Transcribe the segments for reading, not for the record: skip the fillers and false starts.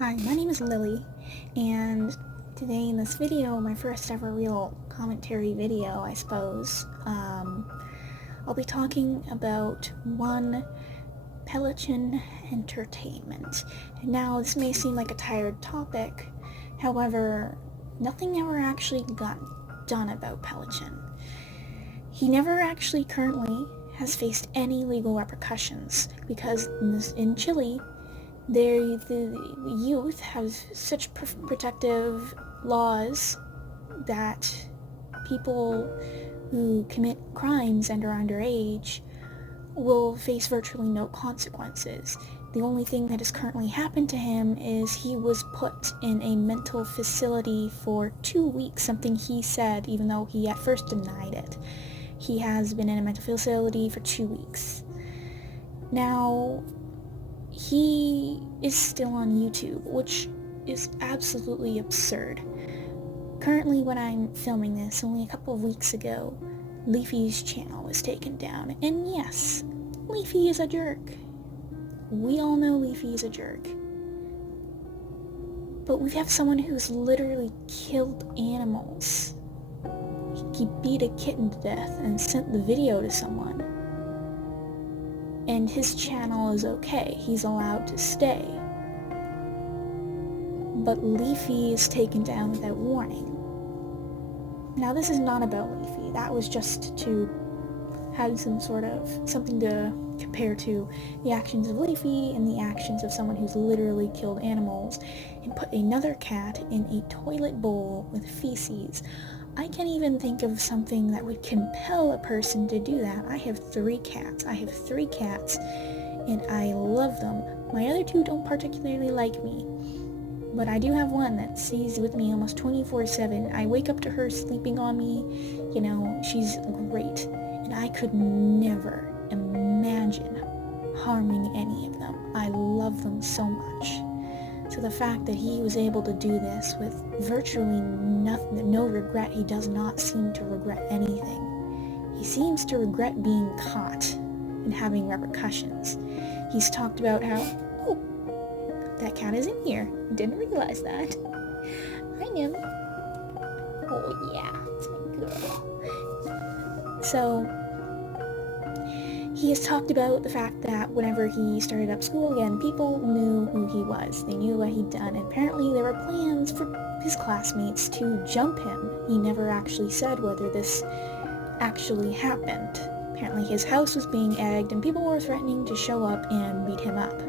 Hi, my name is Lily, and today in this video, my first ever real commentary video, I suppose, I'll be talking about one Peluchin entertainment. And now, this may seem like a tired topic, however, nothing ever actually got done about Peluchin. He never actually currently has faced any legal repercussions, because in Chile, the youth have such protective laws that people who commit crimes and are underage will face virtually no consequences. The only thing that has currently happened to him is he was put in a mental facility for 2 weeks, something he said, even though he at first denied it. He has been in a mental facility for 2 weeks. Now, he is still on YouTube, which is absolutely absurd. Currently, when I'm filming this, only a couple of weeks ago, Leafy's channel was taken down. And yes, Leafy is a jerk. We all know Leafy is a jerk. But we have someone who's literally killed animals. He beat a kitten to death and sent the video to someone. And his channel is okay. He's allowed to stay. But Leafy is taken down without warning. Now, this is not about Leafy. That was just to have something to compare to the actions of Leafy and the actions of someone who's literally killed animals and put another cat in a toilet bowl with feces. I can't even think of something that would compel a person to do that. I have 3 cats, and I love them. My other 2 don't particularly like me, but I do have one that stays with me almost 24/7. I wake up to her sleeping on me, she's great, and I could never imagine harming any of them. I love them so much. So the fact that he was able to do this with virtually no regret, he does not seem to regret anything. He seems to regret being caught and having repercussions. He's talked about how, oh, that cat is in here. Didn't realize that. Hi, Nim. Oh yeah, it's my girl. So, he has talked about the fact that whenever he started up school again, people knew who he was. They knew what he'd done, and apparently there were plans for his classmates to jump him. He never actually said whether this actually happened. Apparently his house was being egged, and people were threatening to show up and beat him up.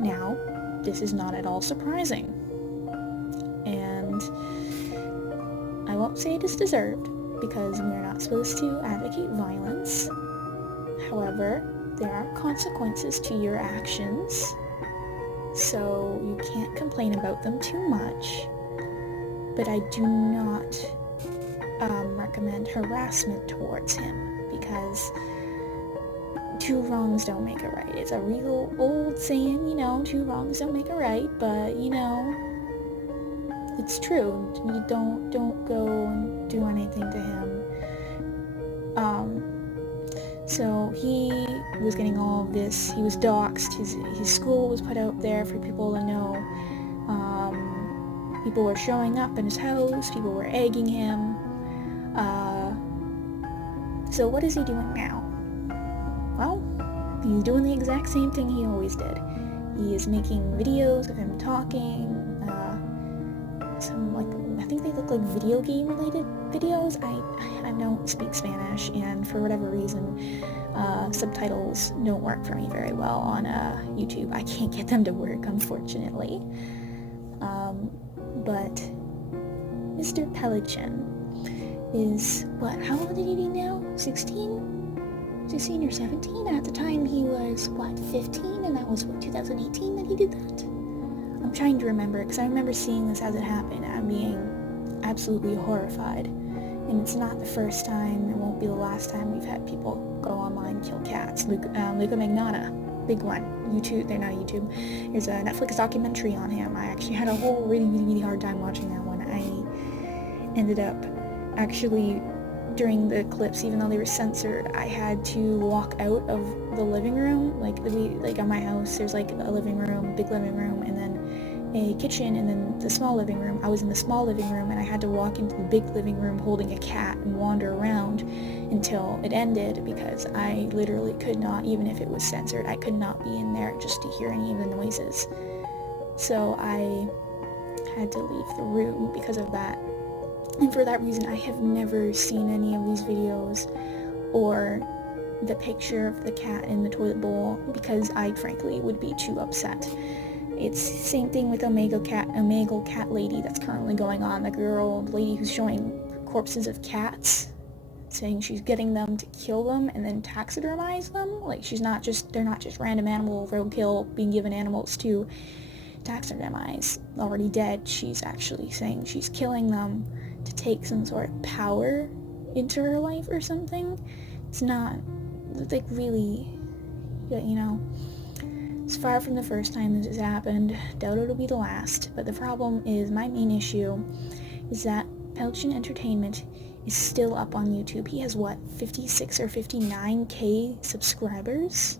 Now, this is not at all surprising. And I won't say it is deserved, because we're not supposed to advocate violence. However, there are consequences to your actions, so you can't complain about them too much. But I do not recommend harassment towards him, because 2 wrongs don't make a right. It's a real old saying, 2 wrongs don't make a right, but, it's true. You don't go and do anything to him. So he was getting all of this. He was doxxed. His school was put out there for people to know. People were showing up in his house. People were egging him. So what is he doing now? Well, he's doing the exact same thing he always did. He is making videos of him talking. I think they look like video game related videos. I don't speak Spanish, and for whatever reason, subtitles don't work for me very well on YouTube. I can't get them to work, unfortunately. But Mr. Peluchin is, how old did he be now? 16? 16 or 17? At the time he was, 15? And that was, 2018 that he did that? I'm trying to remember, because I remember seeing this as it happened and being absolutely horrified. And it's not the first time, it won't be the last time we've had people go online and kill cats. Luca Magnotta, big one. YouTube, they're not YouTube. There's a Netflix documentary on him. I actually had a whole really hard time watching that one. I ended up actually, during the clips, even though they were censored, I had to walk out of the living room. Like on my house, there's like a living room, big living room, and then a kitchen and then the small living room. I was in the small living room and I had to walk into the big living room holding a cat and wander around until it ended, because I literally could not, even if it was censored, I could not be in there just to hear any of the noises. So I had to leave the room because of that. And for that reason, I have never seen any of these videos or the picture of the cat in the toilet bowl, because I frankly would be too upset. It's the same thing with Omegle Cat Lady that's currently going on, the lady who's showing corpses of cats, saying she's getting them to kill them and then taxidermize them. Like, they're not just random animal roadkill being given animals to taxidermize already dead. She's actually saying she's killing them to take some sort of power into her life or something. It's not, like, really, it's far from the first time this has happened. Doubt it'll be the last. But the problem is, my main issue is that Peluchin Entertainment is still up on YouTube. He has, 56 or 59k subscribers?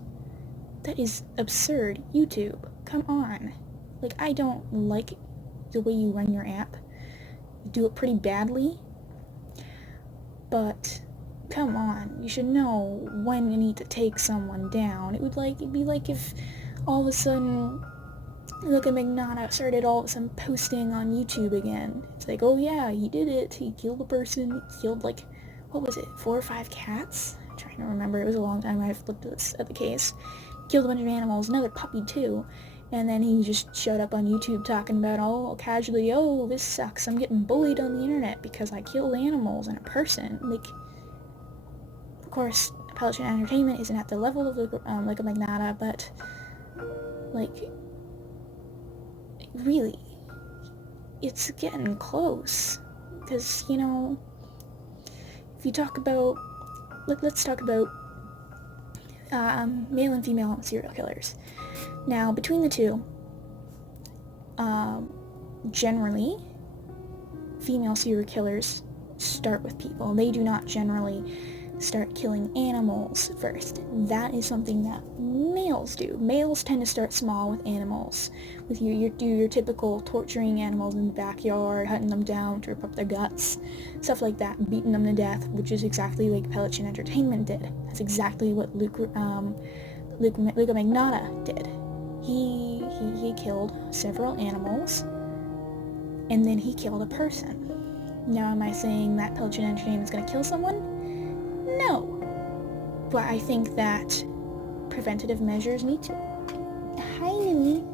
That is absurd. YouTube, come on. Like, I don't like the way you run your app. You do it pretty badly. But come on, you should know when you need to take someone down. It'd be like if all of a sudden Luca Magnata started all of a sudden posting on YouTube again. It's like, oh yeah, he did it. He killed a person. He killed, 4 or 5 cats? I'm trying to remember. It was a long time I've looked at the case. Killed a bunch of animals, another puppy too. And then he just showed up on YouTube talking about, casually, this sucks. I'm getting bullied on the internet because I killed animals and a person. Like, of course, Peluchin Entertainment isn't at the level of Luca Magnata, but, really, it's getting close. Because, if you talk about, let's talk about male and female serial killers. Now, between the two, generally, female serial killers start with people. They do not generally start killing animals first. That is something that males do. Males tend to start small with animals. With your typical torturing animals in the backyard, hunting them down to rip up their guts, stuff like that, beating them to death, which is exactly like Peluchin Entertainment did. That's exactly what Luca Magnata did. He killed several animals, and then he killed a person. Now, am I saying that Peluchin Entertainment is going to kill someone? No. But I think that preventative measures need to... Hi, Numi.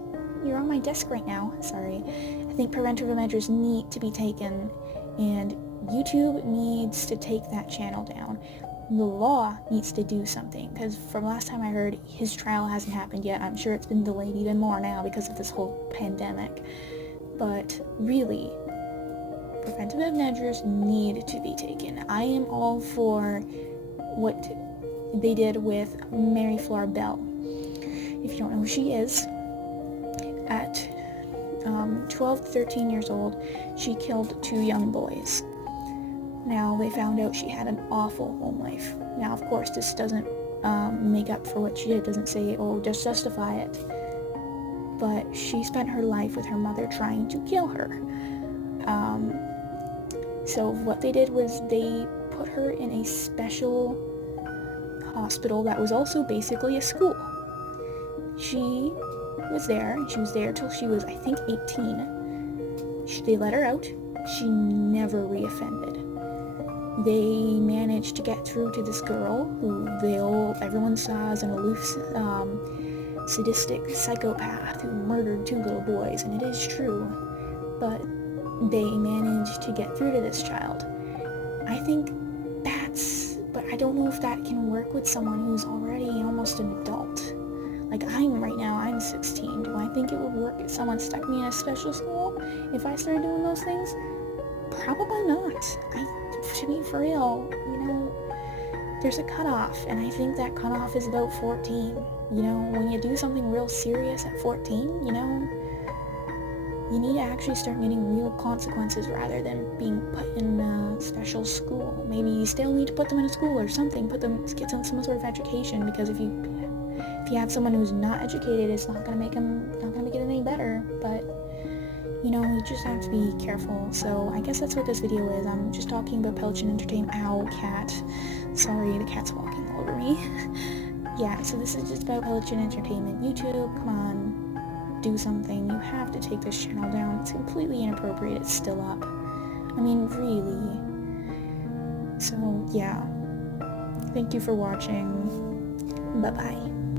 You're on my desk right now. Sorry. I think preventative measures need to be taken, and YouTube needs to take that channel down. The law needs to do something, because from last time I heard, his trial hasn't happened yet. I'm sure it's been delayed even more now because of this whole pandemic. But really, preventative measures need to be taken. I am all for what they did with Mary Flora Bell. If you don't know who she is, at 12 to 13 years old, she killed 2 young boys. Now, they found out she had an awful home life. Now, of course, this doesn't make up for what she did. It doesn't say, just justify it. But she spent her life with her mother trying to kill her. So what they did was they put her in a special hospital that was also basically a school. She was there till she was, I think, 18. They let her out. She never reoffended. They managed to get through to this girl who everyone saw as an aloof, sadistic psychopath who murdered 2 little boys, and it is true, but they managed to get through to this child. I think but I don't know if that can work with someone who's already almost an adult. Like I'm 16. Do I think it would work if someone stuck me in a special school if I started doing those things? Probably not. To be for real, there's a cutoff, and I think that cutoff is about 14. When you do something real serious at 14, you need to actually start getting real consequences rather than being put in a special school. Maybe you still need to put them in a school or something, get them some sort of education, because if you have someone who's not educated, it's not going to make it any better. But you know, you just have to be careful. So I guess that's what this video is. I'm just talking about Peluchin Entertainment. Ow, cat. Sorry, the cat's walking all over me. Yeah, so this is just about Peluchin Entertainment. YouTube, come on, do something. You have to take this channel down. It's completely inappropriate. It's still up. I mean, really. So, yeah. Thank you for watching. Bye-bye.